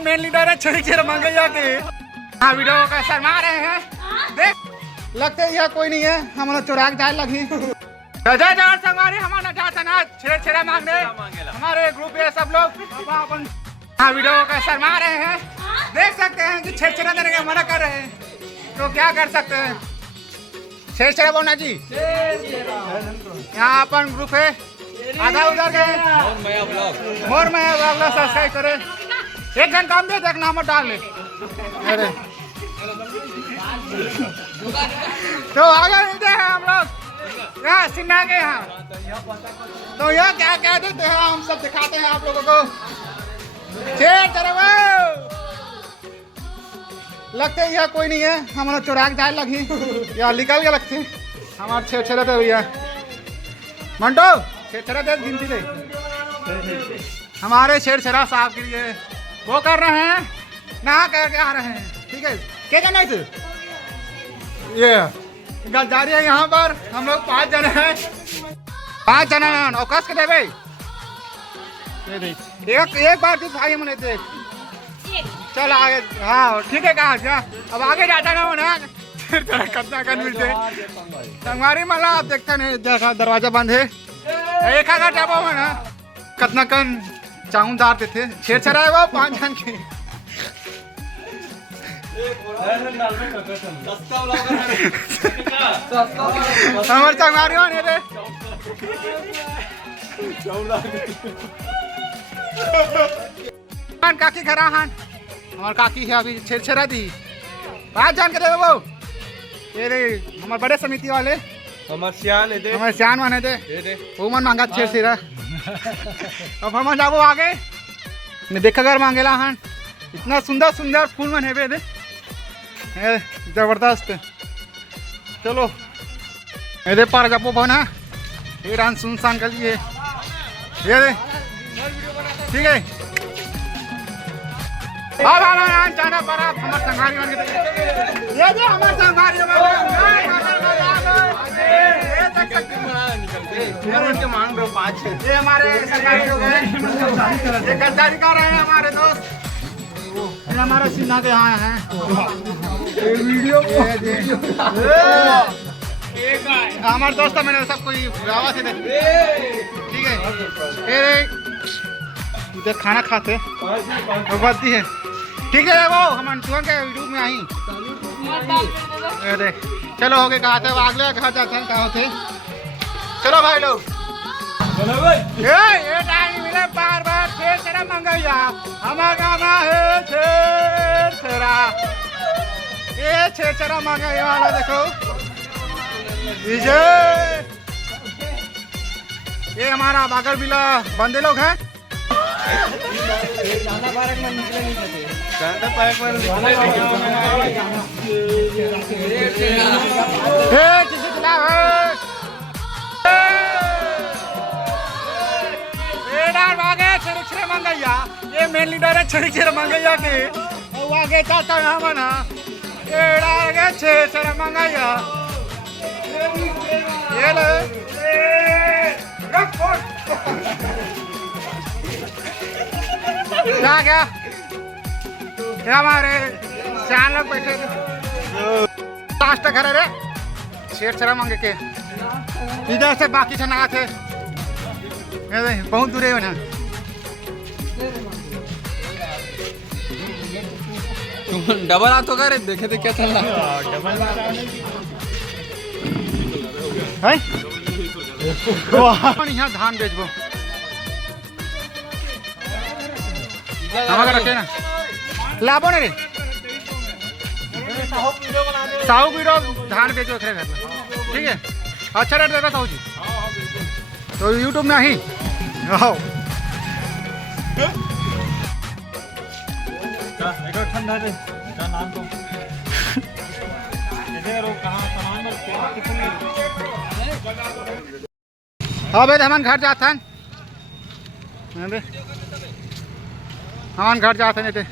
Main leader है छेड़ मंगैया के। हाँ वीडियो का शर्मा रहे हैं। देख लगते ही कोई नहीं है, हमारा चुराग जाए लगी संगवारी हमारा जाता ना छेड़ा मांगने हमारे ग्रुप है सब लोग। हाँ वीडियो का शर्मा रहे हैं। देख सकते हैं कि छेड़ा देने का मना कर रहे हैं, तो क्या कर सकते हैं। छेड़ा बोलना जी। यहाँ अपन ग्रुप है, आधा उधर गए मोर में सब्सक्राइब करे। एक घंटा काम दे देखना मत डाल ले। अरे तो आगे मिलते हैं हम लोग यहाँ सिन्हा के यहाँ। तो यहाँ क्या क्या देते हैं हम सब दिखाते हैं आप लोगों को। लगते ही कोई नहीं है, हमारा चुराग जाए लगी या निकल के लगते हमारे छेड़ा दे भैया मंटो छेड़ा दे गिनती दे। हमारे छेड़ा साहब के लिए वो कर रहे हैं, नहा करके आ रहे हैं। ठीक है क्या जाना है ये गलदारी है। यहाँ पर हम लोग 5 जने हैं, 5 जने और कस के देवे एक बार भी भाई मैंने देख चल आगे। हाँ ठीक है कहा जा अब आगे जाता ना हो ना कितना कन्विल से संगवारी मतलब आप देखते नहीं देखा दरवाजा बंद है। एक आगा जाबो है ना कितना कन चाउंदार थे छेड़ है वो 5 जन के। हमारे संगवारी हो रे काकी खरा हन हमारे काकी है अभी छेड़ा दी 5 जन के दे वो ये रे हमारे बड़े समिति वाले हमारे सियान माने दे वो मन मांगा छेड़ा। अब हम जाबो आगे मैं देखा कर मांगेला हन इतना सुंदर सुंदर फूल मन है दे जबरदस्त। चलो मेरे पार जाबो बना ये रान सुनसान कर लिए ये दे ठीक है। जाना पड़ा हमारे संघारी बन के ये जो हमारे संघारी मांग रहे 5 ये हमारे संघारी लोग हैं, ये गद्दारी कर रहे हैं हमारे दोस्त। ये हमारे सिन्हा के यहाँ हैं वीडियो हमारे दोस्त मैंने सब कोई गावा से ठीक है। इधर खाना खाते बदती है ठीक है। वो हम तुरंत के वीडियो में आई देख चलो हो गए कहा थे अगले घर जाते हैं कहाँ थे। चलो भाई लोग ये टाइम मिले बार बार छेड़ा मंगैया हमारा गाना है छेड़ा मंगैया वाला देखो ये हमारा बागर बिला बंदे लोग हैं। मंगैया ये मेन लीडर है छेड़ मंगैया के वो आगे चाहता है मना आगे छेड़ मंगैया ये ले क्या हमारे चार लोग बैठे लास्ट घर रे छेड़ मांगे के इधर से बाकी से ना थे बहुत दूर है ना। डबल हाथ तो करे देखे थे क्या चल रहा है यहाँ धान बेचबो हमारा रखे ना लाबो ना रे साहू बीरो धान बेचो घर में ठीक है। अच्छा रेट देगा साहू जी तो यूट्यूब में ही आओ ठंडा दे नाम तो हाँ भाई हमान घर जाता है हमान घर जाते नहीं थे